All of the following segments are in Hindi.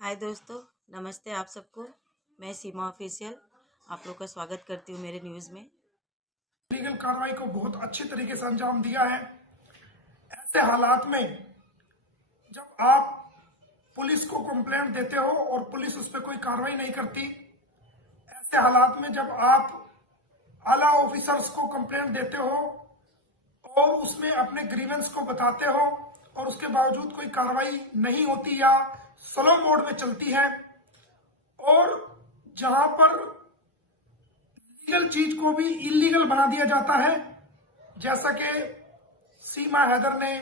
हाय दोस्तों, नमस्ते आप सबको। मैं सीमा ऑफिशियल आप लोग का स्वागत करती हूँ मेरे न्यूज़ में। लीगल कार्रवाई को बहुत अच्छी तरीके से अंजाम दिया है। ऐसे हालात में जब आप पुलिस को कंप्लेंट देते हो और पुलिस उस पर कोई कार्रवाई नहीं करती, ऐसे हालात में जब आप आला ऑफिसर्स को कंप्लेंट देते हो और उसमें अपने ग्रीवेंस को बताते हो और उसके बावजूद कोई कार्रवाई नहीं होती या स्लो मोड में चलती है, और जहां पर लीगल चीज को भी इलीगल बना दिया जाता है, जैसा कि सीमा हैदर ने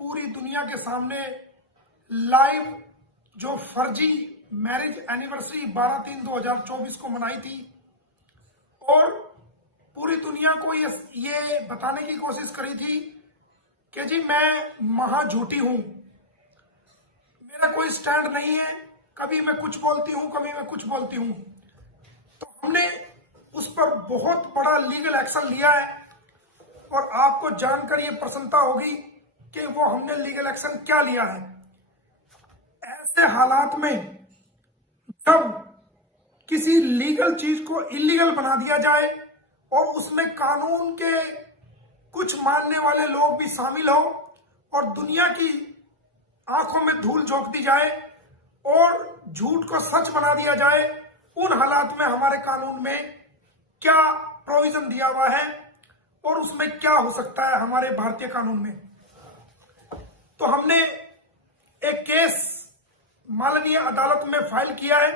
पूरी दुनिया के सामने लाइव जो फर्जी मैरिज एनिवर्सरी 12/3/2024 को मनाई थी और पूरी दुनिया को ये बताने की कोशिश करी थी कि जी मैं महा झूठी हूं, मेरा कोई स्टैंड नहीं है, कभी मैं कुछ बोलती हूं, कभी मैं कुछ बोलती हूं। तो हमने उस पर बहुत बड़ा लीगल एक्शन लिया है और आपको जानकर ये प्रसन्नता होगी कि वो हमने लीगल एक्शन क्या लिया है। ऐसे हालात में जब किसी लीगल चीज को इलीगल बना दिया जाए और उसमें कानून के कुछ मानने वाले लोग भी शामिल हो और दुनिया की आंखों में धूल झोंक दी जाए और झूठ को सच बना दिया जाए, उन हालात में हमारे कानून में क्या प्रोविजन दिया हुआ है और उसमें क्या हो सकता है हमारे भारतीय कानून में। तो हमने एक केस माननीय अदालत में फाइल किया है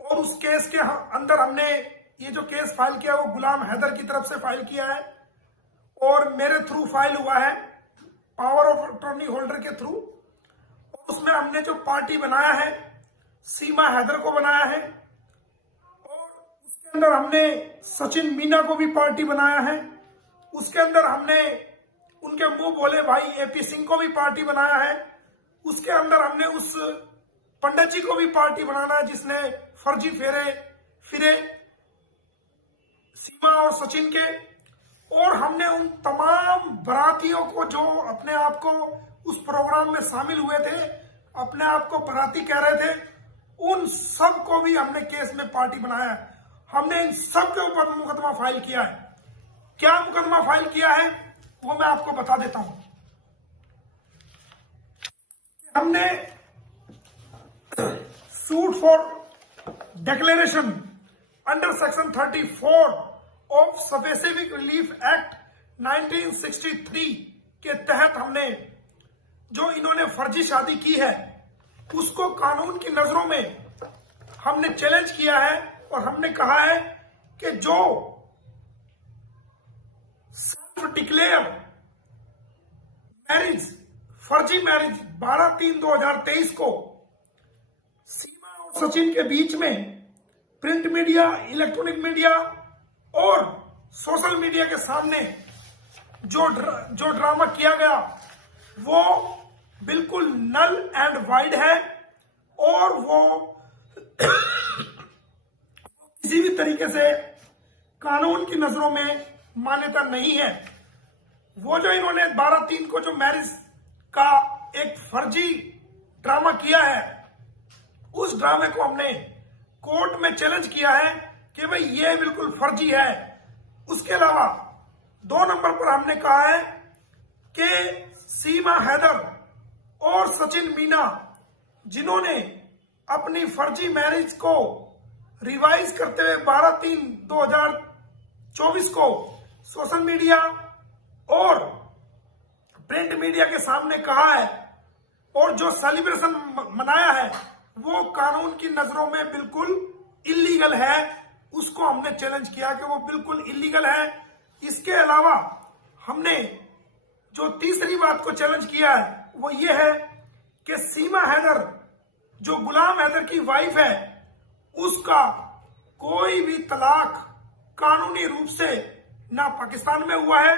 और उस केस के अंदर हमने ये जो केस फाइल किया वो गुलाम हैदर की तरफ से फाइल किया है और मेरे थ्रू फाइल हुआ है, पावर ऑफ अटॉर्नी होल्डर के थ्रू। उसमें हमने जो पार्टी बनाया है सीमा हैदर को बनाया है और उसके अंदर हमने सचिन मीना को भी पार्टी बनाया है। उसके अंदर हमने उनके मुंह बोले भाई एपी सिंह को भी पार्टी बनाया है। उसके अंदर हमने उस पंडित जी को भी पार्टी बनाना है जिसने फर्जी फेरे फिरे सीमा और सचिन के, और हमने उन तमाम बारातियों को जो अपने आप को उस प्रोग्राम में शामिल हुए थे, अपने आप को बाराती कह रहे थे, उन सब को भी हमने केस में पार्टी बनाया है। हमने इन सब के ऊपर मुकदमा फाइल किया है। क्या मुकदमा फाइल किया है वो मैं आपको बता देता हूं। हमने suit for declaration under section 34 of specific relief act 1963 के तहत हमने जो इन्होंने फर्जी शादी की है उसको कानून की नजरों में हमने चैलेंज किया है और हमने कहा है कि जो सेल्फ डिक्लेयर मैरिज फर्जी मैरिज 12/3/2023 को सीमा और सचिन के बीच में प्रिंट मीडिया, इलेक्ट्रॉनिक मीडिया और सोशल मीडिया के सामने जो ड्रामा किया गया वो बिल्कुल नल एंड वाइड है और वो किसी भी तरीके से कानून की नजरों में मान्यता नहीं है। वो जो इन्होंने 12/3 को जो मैरिज का एक फर्जी ड्रामा किया है, उस ड्रामे को हमने कोर्ट में चैलेंज किया है कि भाई ये बिल्कुल फर्जी है। उसके अलावा 2 नंबर पर हमने कहा है कि सीमा हैदर और सचिन मीना जिन्होंने अपनी फर्जी मैरिज को रिवाइज करते हुए 12/3/2024 को सोशल मीडिया और प्रिंट मीडिया के सामने कहा है और जो सेलिब्रेशन मनाया है वो कानून की नजरों में बिल्कुल इलीगल है। उसको हमने चैलेंज किया कि वो बिल्कुल इलीगल है। इसके अलावा हमने जो तीसरी बात को चैलेंज किया है वो ये है कि सीमा हैदर जो गुलाम हैदर की वाइफ है उसका कोई भी तलाक कानूनी रूप से ना पाकिस्तान में हुआ है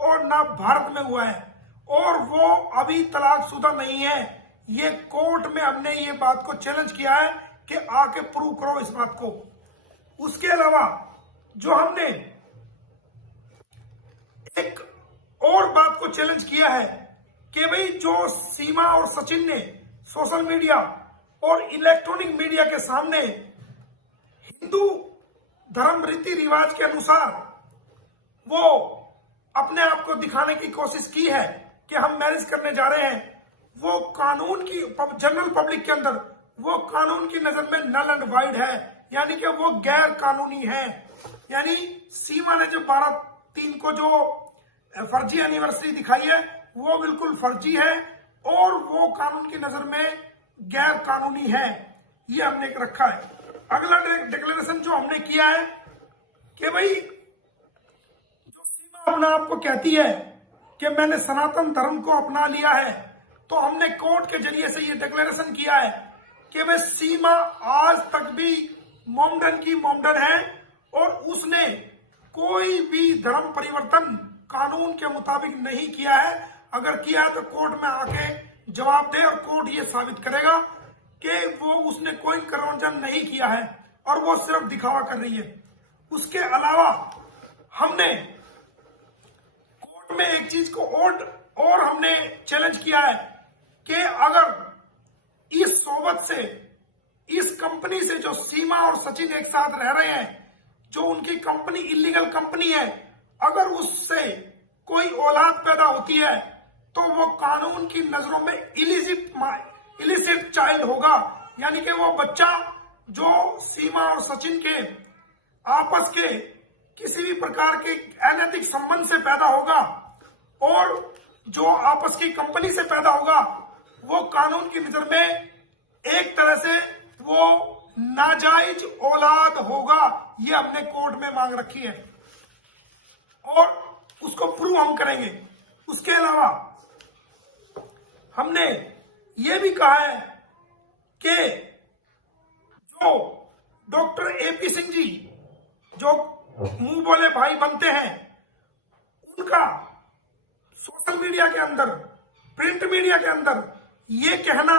और ना भारत में हुआ है और वो अभी तलाकशुदा नहीं है। ये कोर्ट में हमने ये बात को चैलेंज किया है कि आके प्रूव करो इस बात को। उसके अलावा जो हमने एक और बात को चैलेंज किया है कि भाई जो सीमा और सचिन ने सोशल मीडिया और इलेक्ट्रॉनिक मीडिया के सामने हिंदू धर्म रीति रिवाज के अनुसार वो अपने आप को दिखाने की कोशिश की है कि हम मैरिज करने जा रहे हैं, वो कानून की जनरल पब्लिक के अंदर वो कानून की नजर में नल एंड वाइड है, यानी कि वो गैर कानूनी है। यानी सीमा ने जो 12/3 को जो फर्जी एनिवर्सरी दिखाई है वो बिल्कुल फर्जी है और वो कानून की नजर में गैर कानूनी है, ये हमने रखा है। अगला डिक्लेरेशन जो हमने किया है कि भाई जो सीमा अपना आप को कहती है कि मैंने सनातन धर्म को अपना लिया है, तो हमने कोर्ट के जरिए से ये डिक्लेरेशन किया है कि वह सीमा आज तक भी मोमडन की मोमडन है और उसने कोई भी धर्म परिवर्तन कानून के मुताबिक नहीं किया है। अगर किया है तो कोर्ट में आके जवाब दे और कोर्ट ये साबित करेगा कि वो उसने कोई कन्वर्जन नहीं किया है और वो सिर्फ दिखावा कर रही है। उसके अलावा हमने कोर्ट में एक चीज को और हमने चैलेंज किया है कि अगर इस सोबत से, इस कंपनी से जो सीमा और सचिन एक साथ रह रहे हैं, जो उनकी कंपनी इलीगल कंपनी है, अगर उससे कोई औलाद पैदा होती है तो वो कानून की नजरों में इलिसिट चाइल्ड होगा, यानी कि वो बच्चा जो सीमा और सचिन के आपस के किसी भी प्रकार के अनैतिक संबंध से पैदा होगा और जो आपस की कंपनी से पैदा होगा, वो कानून की नजर में एक तरह से वो नाजायज औलाद होगा। ये हमने कोर्ट में मांग रखी है और उसको प्रूव हम करेंगे। उसके अलावा हमने ये भी कहा है कि जो डॉक्टर एपी सिंह जी जो मुंह बोले भाई बनते हैं, उनका सोशल मीडिया के अंदर, प्रिंट मीडिया के अंदर ये कहना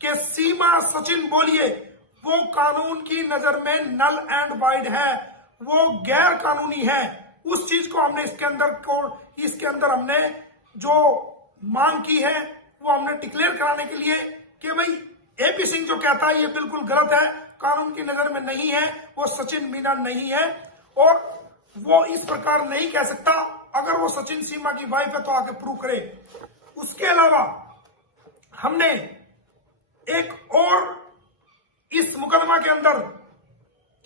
कि सीमा सचिन बोलिए वो कानून की नजर में नल एंड वाइड है, वो गैर कानूनी है, उस चीज को हमने इसके अंदर हमने जो मांग की है वो हमने डिक्लेयर कराने के लिए कि भाई एपी सिंह जो कहता है ये बिल्कुल गलत है, कानून की नजर में नहीं है, वो सचिन मीना नहीं है और वो इस प्रकार नहीं कह सकता। अगर वो सचिन सीमा की वाइफ है तो आके प्रूव करे। उसके अलावा हमने एक और इस मुकदमा के अंदर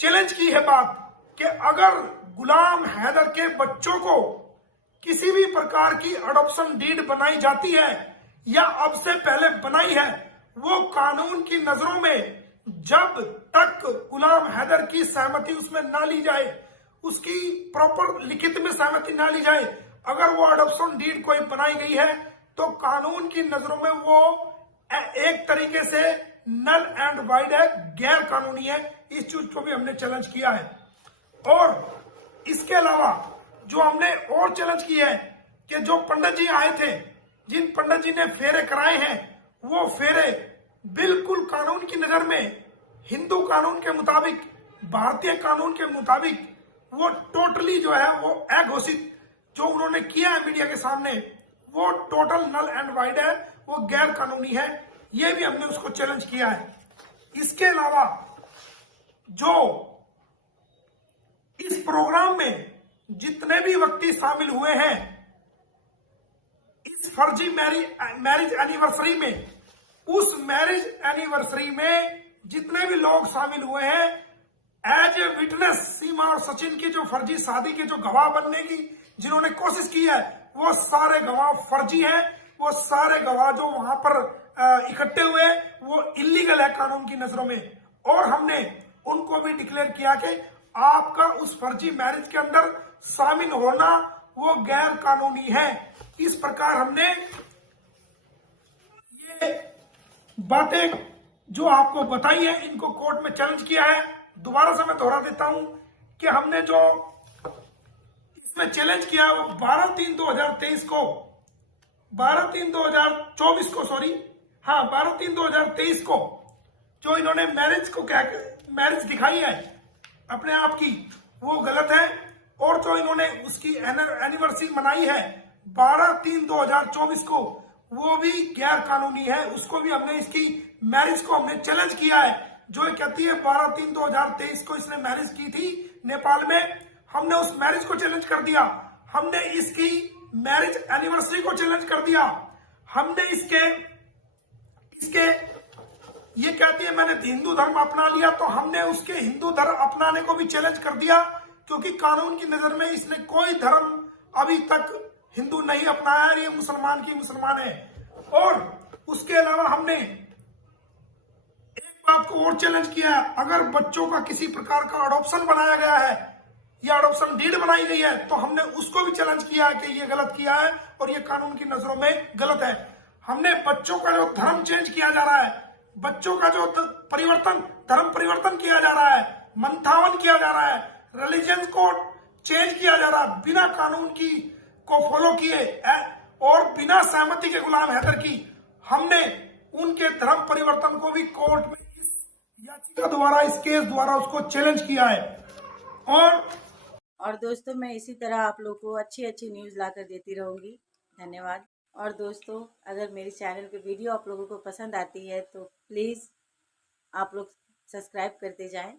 चैलेंज की है बात कि अगर गुलाम हैदर के बच्चों को किसी भी प्रकार की अडॉप्शन डीड बनाई जाती है या अब से पहले बनाई है, वो कानून की नजरों में जब तक गुलाम हैदर की सहमति उसमें ना ली जाए, उसकी प्रॉपर लिखित में सहमति ना ली जाए, अगर वो अडॉप्शन डीड कोई बनाई गई है तो कानून की नजरों में वो एक तरीके से नल एंड वाइड है, गैर कानूनी है। इस चीज को भी हमने चैलेंज किया है। और इसके अलावा जो हमने और चैलेंज किया है कि जो पंडित जी आए थे, जिन पंडित जी ने फेरे कराए हैं, वो फेरे बिल्कुल कानून की नजर में, हिंदू कानून के मुताबिक, भारतीय कानून के मुताबिक वो टोटली जो है वो अघोषित जो उन्होंने किया है मीडिया के सामने, वो टोटल नल एंड वाइड है, वो गैर कानूनी है। ये भी हमने उसको चैलेंज किया है। इसके अलावा जो इस प्रोग्राम में जितने भी व्यक्ति शामिल हुए हैं इस फर्जी मैरिज एनिवर्सरी में, उस मैरिज एनिवर्सरी में जितने भी लोग शामिल हुए हैं एज ए विटनेस, सीमा और सचिन की जो फर्जी शादी के जो गवाह बनने की जिन्होंने कोशिश की है, वो सारे गवाह फर्जी हैं। वो सारे गवाह जो वहां पर इकट्ठे हुए वो इलीगल है कानून की नजरों में। और हमने उनको भी डिक्लेयर किया कि आपका उस फर्जी मैरिज के अंदर शामिल होना वो गैर कानूनी है। इस प्रकार हमने ये बातें जो आपको बताई है इनको कोर्ट में चैलेंज किया है। दोबारा से मैं दोहरा देता हूं कि हमने जो इसमें चैलेंज किया है वो 12/3/2023 को, 12/3/2024 को, सॉरी, हाँ 12/3/2023 को जो इन्होंने मैरिज को क्या मैरिज दिखाई है अपने आप की, वो गलत है। और जो इन्होंने उसकी एनिवर्सरी मनाई है 12/3/2024 को, वो भी गैर कानूनी है। उसको भी हमने, इसकी मैरिज को हमने चैलेंज किया है। जो ये कहती है 12/3/2023 को इसने मैरिज की थी नेपाल में, हमने उस मैरिज को चैलेंज कर दिया। हमने इसकी मैरिज एनिवर्सरी को चैलेंज कर दिया। हमने इसके ये कहती है मैंने हिंदू धर्म अपना लिया, तो हमने उसके हिंदू धर्म अपनाने को भी चैलेंज कर दिया, क्योंकि कानून की नजर में इसने कोई धर्म अभी तक हिंदू नहीं अपनाया है। ये मुसलमान की मुसलमान है। और उसके अलावा हमने एक बात को और चैलेंज किया है, अगर बच्चों का किसी प्रकार का अडॉप्शन बनाया गया है या अडॉप्शन डीड बनाई गई है, तो हमने उसको भी चैलेंज किया है कि ये गलत किया है और ये कानून की नजरों में गलत है। हमने बच्चों का जो धर्म चेंज किया जा रहा है, बच्चों का जो धर्म परिवर्तन किया जा रहा है, मंथावन किया जा रहा है, रिलीजन को चेंज किया जा रहा है बिना कानून की को फॉलो किए और बिना सहमति के गुलाम हैदर की, हमने उनके धर्म परिवर्तन को भी कोर्ट में इस याचिका द्वारा, इस केस द्वारा उसको चैलेंज किया है। और दोस्तों, मैं इसी तरह आप लोग को अच्छी अच्छी न्यूज़ लाकर देती रहूँगी। धन्यवाद। और दोस्तों, अगर मेरे चैनल पे वीडियो आप लोगों को पसंद आती है तो प्लीज़ आप लोग सब्सक्राइब करते जाएं